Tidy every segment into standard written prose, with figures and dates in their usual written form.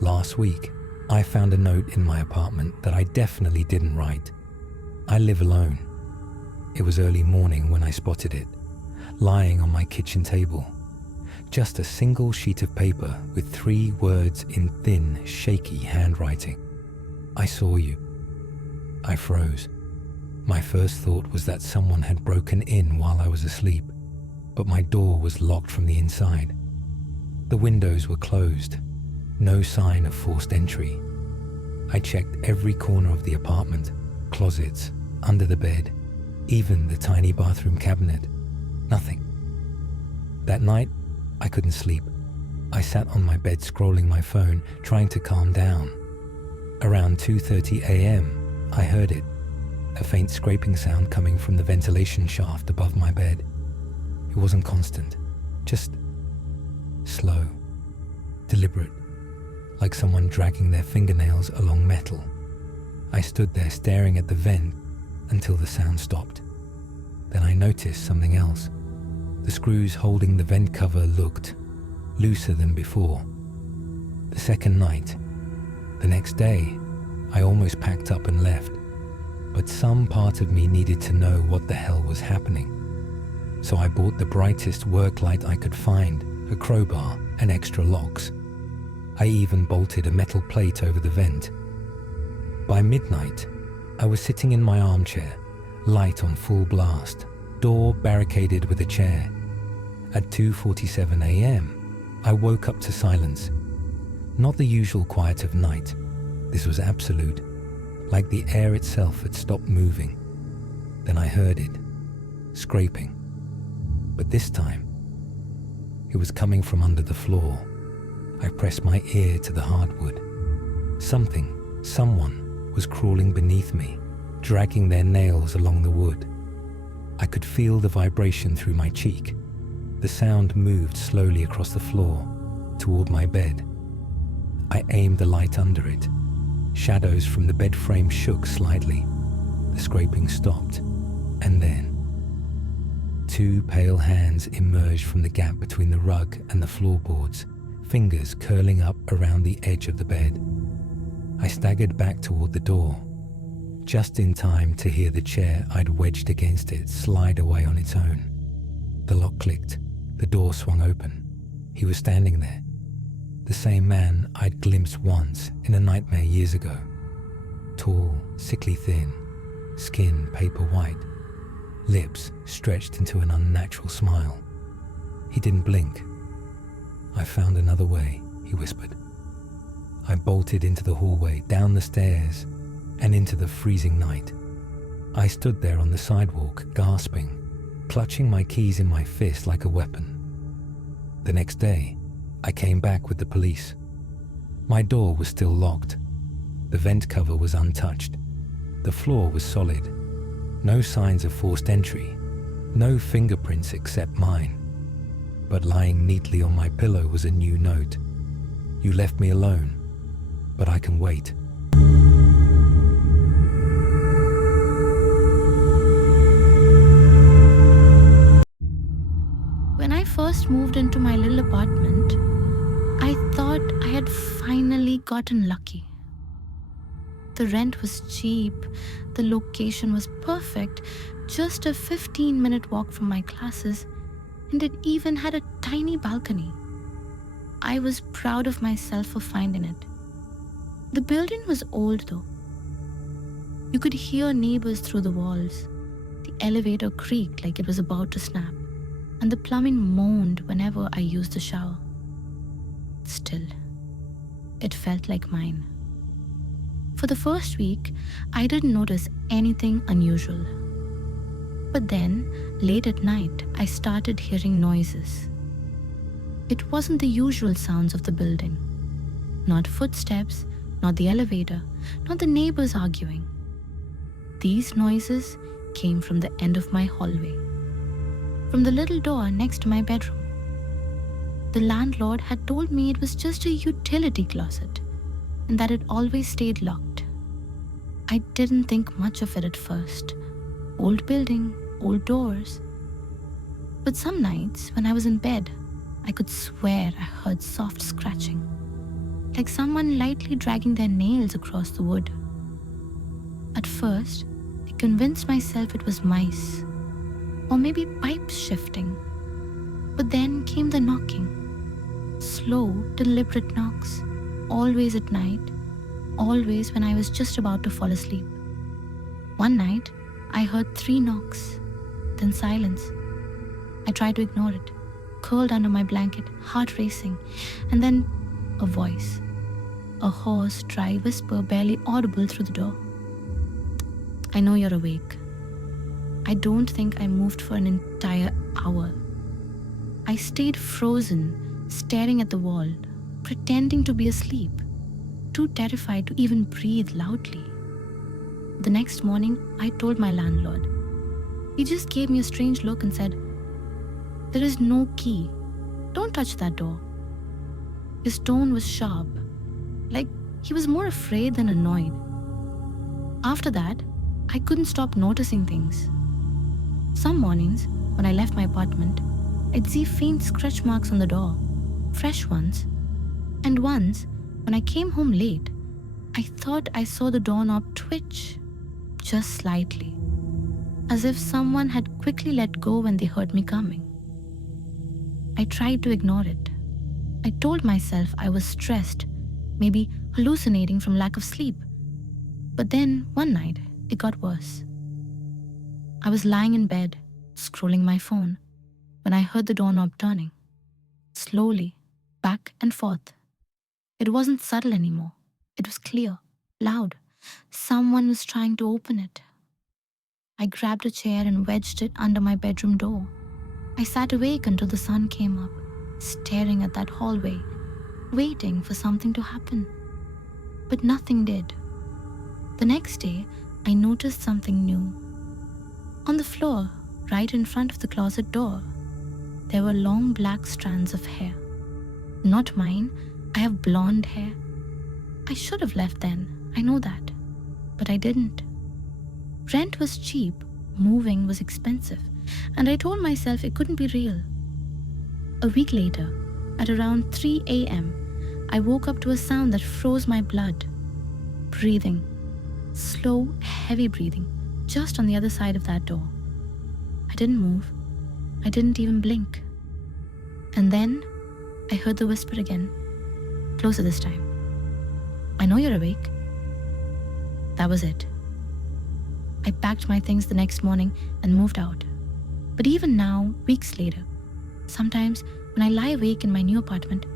Last week, I found a note in my apartment that I definitely didn't write. I live alone. It was early morning when I spotted it, lying on my kitchen table. Just a single sheet of paper with 3 words in thin, shaky handwriting. I saw you. I froze. My first thought was that someone had broken in while I was asleep, but my door was locked from the inside. The windows were closed. No sign of forced entry. I checked every corner of the apartment, closets, under the bed, even the tiny bathroom cabinet. Nothing. That night, I couldn't sleep. I sat on my bed scrolling my phone, trying to calm down. Around 2:30 a.m., I heard it, a faint scraping sound coming from the ventilation shaft above my bed. It wasn't constant, just slow, deliberate, like someone dragging their fingernails along metal. I stood there staring at the vent until the sound stopped. Then I noticed something else. The screws holding the vent cover looked looser than before. The second night, the next day, I almost packed up and left, but some part of me needed to know what the hell was happening. So I bought the brightest work light I could find, a crowbar and extra locks. I even bolted a metal plate over the vent. By midnight, I was sitting in my armchair, light on full blast, door barricaded with a chair. At 2:47 a.m., I woke up to silence. Not the usual quiet of night. This was absolute, like the air itself had stopped moving. Then I heard it, scraping. But this time, it was coming from under the floor. I pressed my ear to the hardwood. Someone was crawling beneath me, dragging their nails along the wood. I could feel the vibration through my cheek. The sound moved slowly across the floor, toward my bed. I aimed the light under it. Shadows from the bed frame shook slightly. The scraping stopped, and then 2 pale hands emerged from the gap between the rug and the floorboards, fingers curling up around the edge of the bed. I staggered back toward the door, just in time to hear the chair I'd wedged against it slide away on its own. The lock clicked. The door swung open. He was standing there, the same man I'd glimpsed once in a nightmare years ago. Tall, sickly thin, skin paper white, lips stretched into an unnatural smile. He didn't blink. "I found another way," he whispered. I bolted into the hallway, down the stairs, and into the freezing night. I stood there on the sidewalk, gasping, clutching my keys in my fist like a weapon. The next day, I came back with the police. My door was still locked. The vent cover was untouched. The floor was solid. No signs of forced entry. No fingerprints except mine. But lying neatly on my pillow was a new note. "You left me alone, but I can wait." When I first moved into my little apartment, I thought I had finally gotten lucky. The rent was cheap, the location was perfect, just a 15-minute walk from my classes, and it even had a tiny balcony. I was proud of myself for finding it. The building was old though. You could hear neighbors through the walls. The elevator creaked like it was about to snap, and the plumbing moaned whenever I used the shower. Still, it felt like mine. For the first week, I didn't notice anything unusual. But then, late at night, I started hearing noises. It wasn't the usual sounds of the building. Not footsteps, not the elevator, not the neighbors arguing. These noises came from the end of my hallway, from the little door next to my bedroom. The landlord had told me it was just a utility closet and that it always stayed locked. I didn't think much of it at first. Old building, old doors. But some nights when I was in bed, I could swear I heard soft scratching. like someone lightly dragging their nails across the wood. At first, I convinced myself it was mice, or maybe pipes shifting. But then came the knocking. Slow, deliberate knocks, always at night, always when I was just about to fall asleep. One night, I heard 3 knocks, then silence. I tried to ignore it, curled under my blanket, heart racing, and then a voice. A hoarse, dry whisper barely audible through the door. I know you're awake. I don't think I moved for an entire hour. I stayed frozen, staring at the wall, pretending to be asleep, too terrified to even breathe loudly. The next morning, I told my landlord. He just gave me a strange look and said, "There is no key. Don't touch that door." His tone was sharp, like he was more afraid than annoyed. After that, I couldn't stop noticing things. Some mornings, when I left my apartment, I'd see faint scratch marks on the door, fresh ones. And once, when I came home late, I thought I saw the doorknob twitch, just slightly, as if someone had quickly let go when they heard me coming. I tried to ignore it. I told myself I was stressed, maybe hallucinating from lack of sleep. But then, one night, it got worse. I was lying in bed, scrolling my phone, when I heard the doorknob turning, slowly, back and forth. It wasn't subtle anymore. It was clear, loud. Someone was trying to open it. I grabbed a chair and wedged it under my bedroom door. I sat awake until the sun came up, staring at that hallway, waiting for something to happen. But nothing did. The next day, I noticed something new. On the floor, right in front of the closet door, there were long black strands of hair. Not mine. I have blonde hair. I should have left then, I know that. But I didn't. Rent was cheap, moving was expensive, and I told myself it couldn't be real. A week later, at around 3 a.m., I woke up to a sound that froze my blood. Breathing. Slow, heavy breathing, just on the other side of that door. I didn't move. I didn't even blink. And then I heard the whisper again, closer this time. "I know you're awake." That was it. I packed my things the next morning and moved out. But even now, weeks later, sometimes when I lie awake in my new apartment,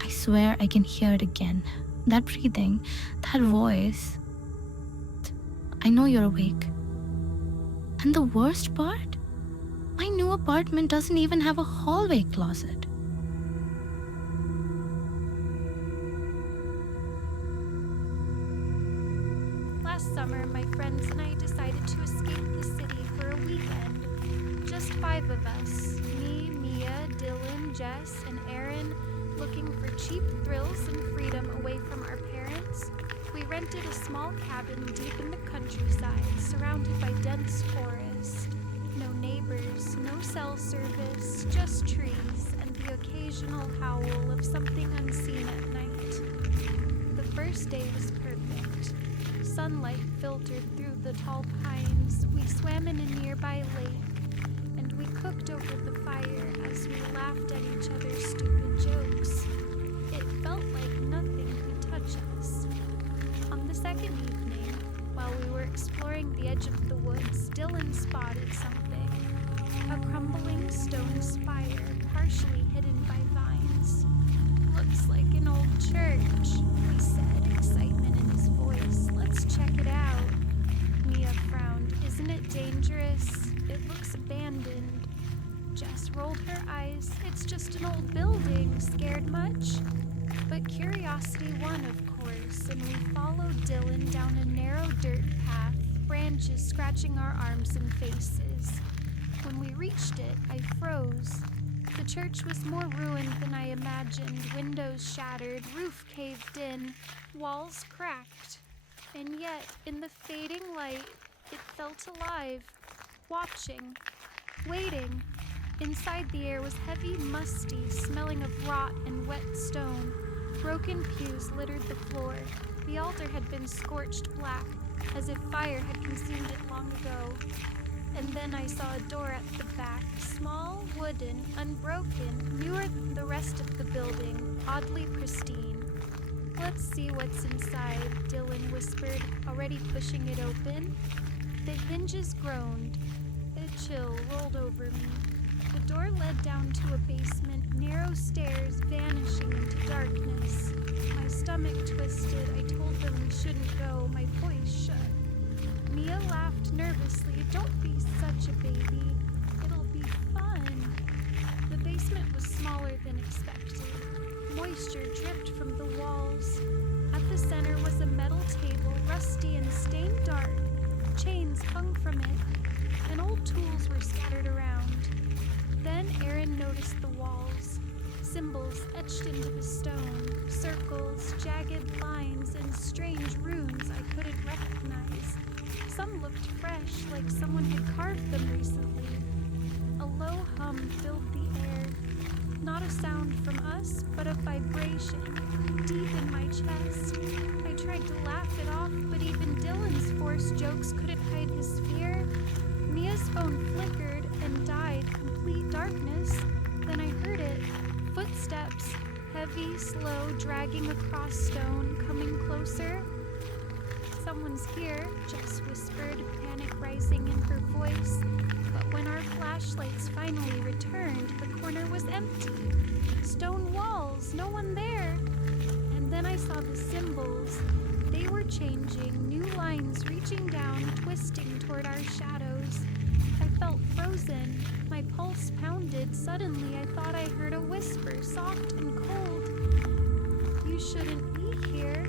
I swear I can hear it again. That breathing, that voice. "I know you're awake." And the worst part? My new apartment doesn't even have a hallway closet. Last summer, my friends and I decided to escape the city for a weekend. Just 5 of us, me, Mia, Dylan, Jess, and Aaron, looking for cheap thrills and freedom away from our parents. We rented a small cabin deep in the countryside, surrounded by dense forest. No neighbors, no cell service, just trees and the occasional howl of something unseen at night. The first day was perfect. Sunlight filtered through the tall pines. We swam in a nearby lake, and we cooked over the fire as we laughed at each other's stupid jokes. It felt like nothing could touch us. On the second evening, while we were exploring the edge of the woods, Dylan spotted something. A crumbling stone spire, partially hidden by vines. "Looks like an old church," he said, excitement in his voice. "Let's check it out." Mia frowned. "Isn't it dangerous? It looks abandoned." Jess rolled her eyes. "It's just an old building. Scared much?" But curiosity won, of course, and we followed Dylan down a narrow dirt path, branches scratching our arms and faces. When we reached it, I froze. The church was more ruined than I imagined. Windows shattered, roof caved in, walls cracked. And yet, in the fading light, it felt alive, watching, waiting. Inside, the air was heavy, musty, smelling of rot and wet stone. Broken pews littered the floor. The altar had been scorched black, as if fire had consumed it long ago. And then I saw a door at the back, small, wooden, unbroken, newer than the rest of the building, oddly pristine. "Let's see what's inside," Dylan whispered, already pushing it open. The hinges groaned. A chill rolled over me. The door led down to a basement, narrow stairs vanishing into darkness. My stomach twisted. I told them we shouldn't go, my voice shook. Mia laughed nervously. "Don't be such a baby. It'll be fun." The basement was smaller than expected. Moisture dripped from the walls. At the center was a metal table, rusty and stained dark. Chains hung from it, and old tools were scattered around. Then Aaron noticed the walls. Symbols etched into the stone, circles, jagged lines, and strange runes I couldn't recognize. Some looked fresh, like someone had carved them recently. A low hum filled the air. Not a sound from us, but a vibration deep in my chest. I tried to laugh it off, but even Dylan's forced jokes couldn't hide his fear. Mia's phone flickered and died, complete darkness. Then I heard it. Footsteps, heavy, slow, dragging across stone, coming closer. "Someone's here," Jess whispered, panic rising in her voice. But when our flashlights finally returned, the corner was empty. Stone walls, no one there. And then I saw the symbols. They were changing, new lines reaching down, twisting toward our shadows. I felt frozen. My pulse pounded. Suddenly, I thought I heard a whisper, soft and cold. "You shouldn't be here."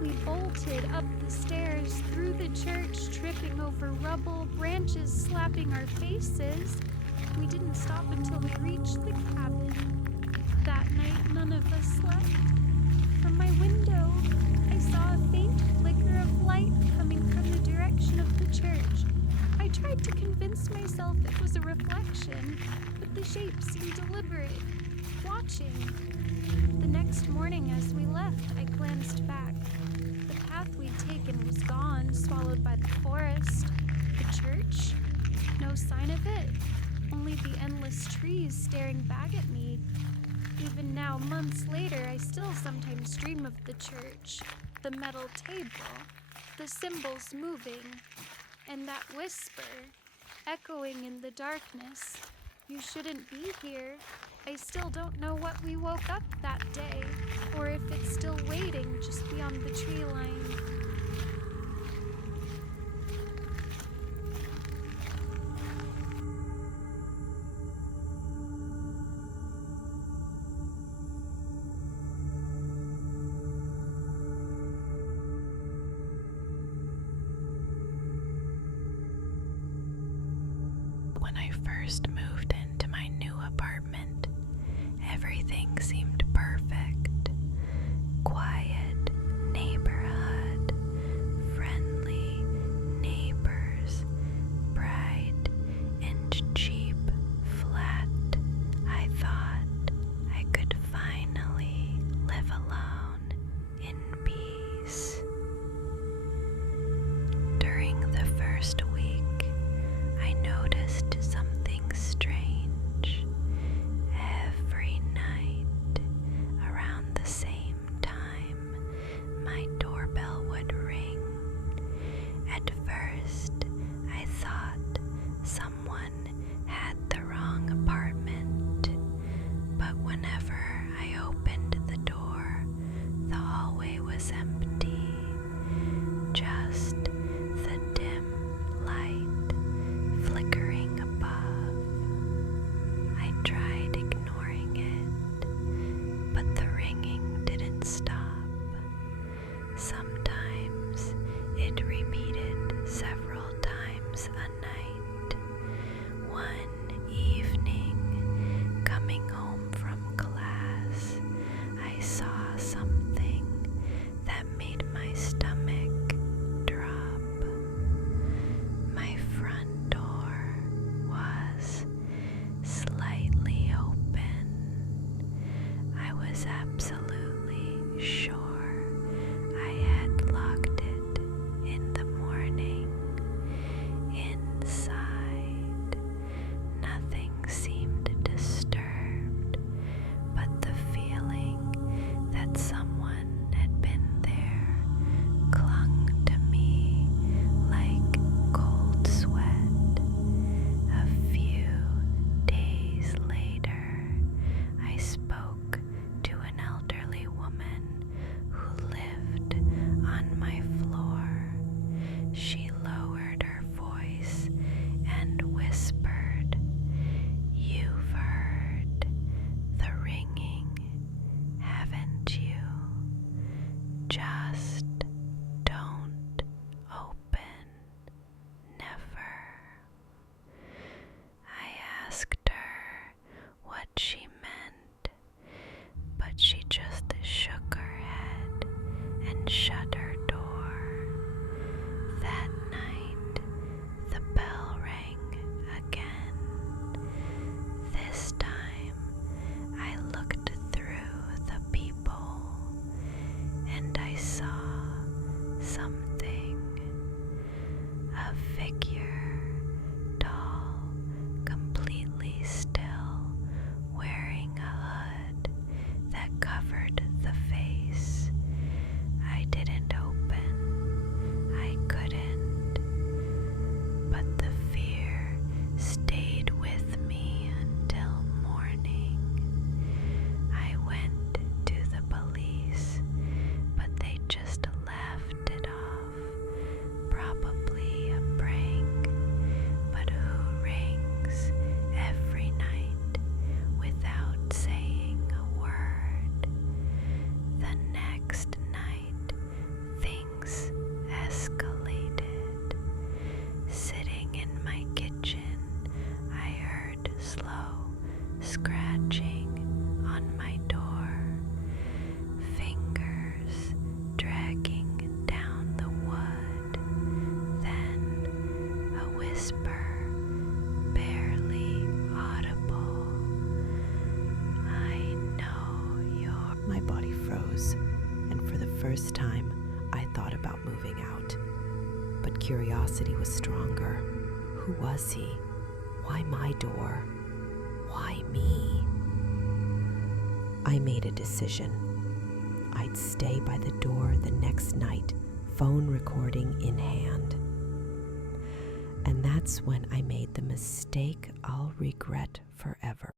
We bolted up the stairs, through the church, tripping over rubble, branches slapping our faces. We didn't stop until we reached the cabin. That night, none of us slept. From my window, I saw a faint flicker of light coming from the direction of the church. I tried to convince myself it was a reflection, but the shape seemed deliberate, watching. The next morning as we left, I glanced back. The path we'd taken was gone, swallowed by the forest. The church? No sign of it. Only the endless trees staring back at me. Even now, months later, I still sometimes dream of the church, the metal table, the symbols moving, and that whisper, echoing in the darkness. "You shouldn't be here." I still don't know what we woke up that day, or if it's still waiting just beyond the tree line. When I first moved into my new apartment, everything seemed perfect. Quiet neighborhood, friendly neighbors, bright and cheap flat. I thought I could finally live alone in peace. During the first week, I noticed something strange. Every night, around the same time, my doorbell would ring. At first, I thought someone had the wrong apartment, but whenever I opened the door, the hallway was empty. Just the dim light flickering above. I tried ignoring it, but the ringing didn't stop. Sometimes it repeated several times a night. One evening, coming home from class, I saw something that made my stomach drop. My front door was slightly open. I was absolutely windows, and for the first time, I thought about moving out. But curiosity was stronger. Who was he? Why my door? Why me? I made a decision. I'd stay by the door the next night, phone recording in hand. And that's when I made the mistake I'll regret forever.